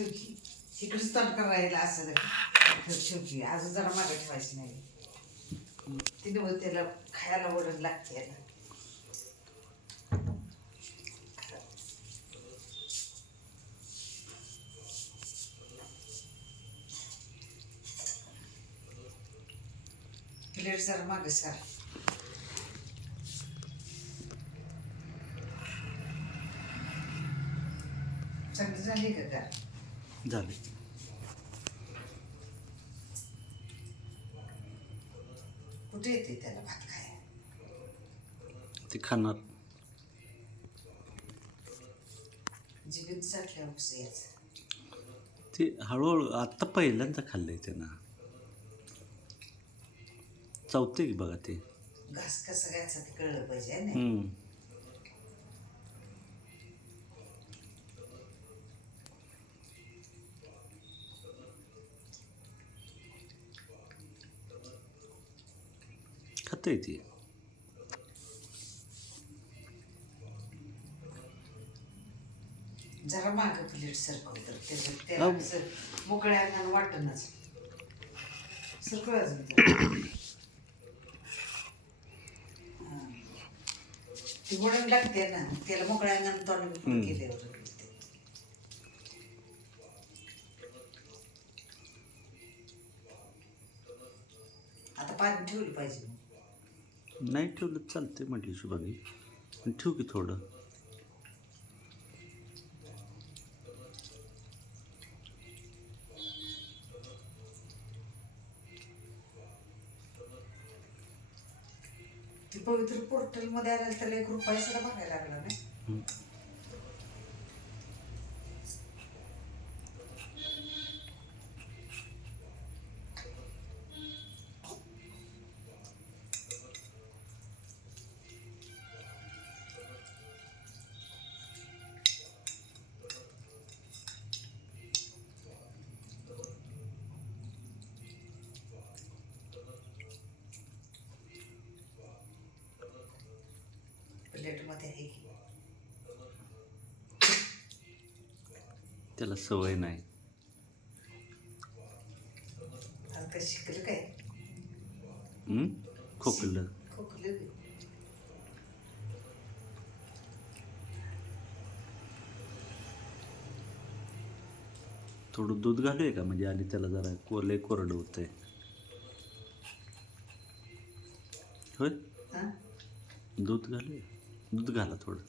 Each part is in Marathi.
ठेव की इकडेच तोंड करायला असं ठेव की अजून जरा मागे ठेवायची नाही तिने मग त्याला खायला वडण लागते याला प्लेट जरा मागे सर चांगली झाली का झाले. कुठे येते त्याला भात खाय ते खाणार. जिबीत साठल्यावर कसं यायचं ते हळूहळू आत्ता पहिल्यांदा खाल्लंय त्यानं. चवते की बघा ते. घास कसं घ्यायचं ते कळलं पाहिजे ना खाते ती. जरा मागं प्लेट सरकव तर त्याला कसं मोकळ्या अंगानं वाटणच सरकव अजून ती वडण लागते ना त्याला मोकळ्या अंगानं तोंड केल्यावर आता पाणी ठेवली पाहिजे नाही ठेवलं चालते म्हटली शुभागी पण ठेवू की थोडं. ती पवित्र पोर्टल मध्ये आलेलं त्याला ₹1 सुद्धा बघायला लागला नाही प्लेट मध्ये आहे की त्याला सवय नाही. आता शिकलं काय खोकलं. खोकलं थोडं दूध घालूया का म्हणजे आणि त्याला जरा कोरडं होतंय. होय दूध घालूया. दूध घाला थोडं.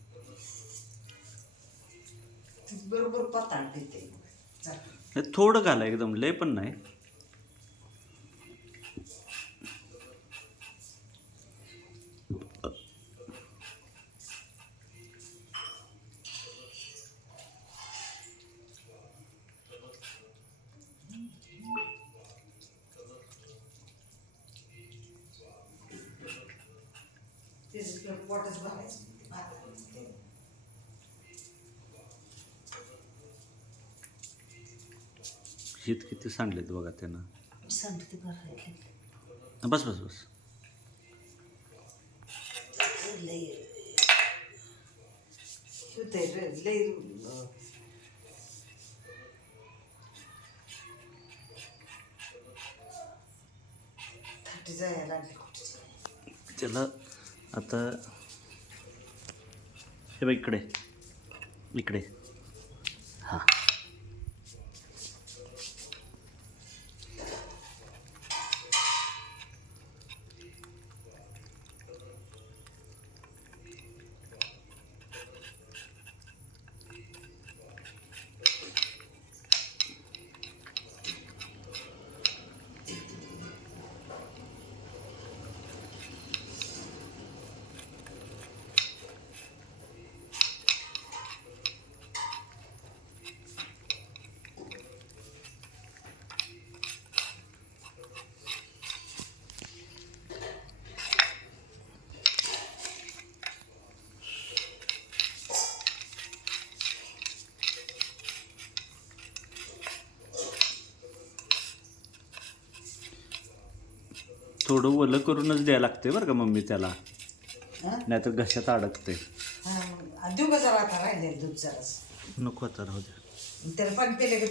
बरोबर पताळ देते नाही थोडं घाला एकदम लय पण नाही. पोटच भरायचं शीत किती सांडलेत बघा त्यानं. सांगते भरायला बस बस बस. लई होतंय रे लई थंडी जायला लागली कुठे त्याला आता हे बघ इकडे इकडे हां थोडं ओलं करूनच द्यायला लागते बरं का मम्मी त्याला नाहीतर घशात अडकते. देऊ का जरा आता राहिले दूध जरास नको आता राहू द्या. त्याला पाणी पेल्या का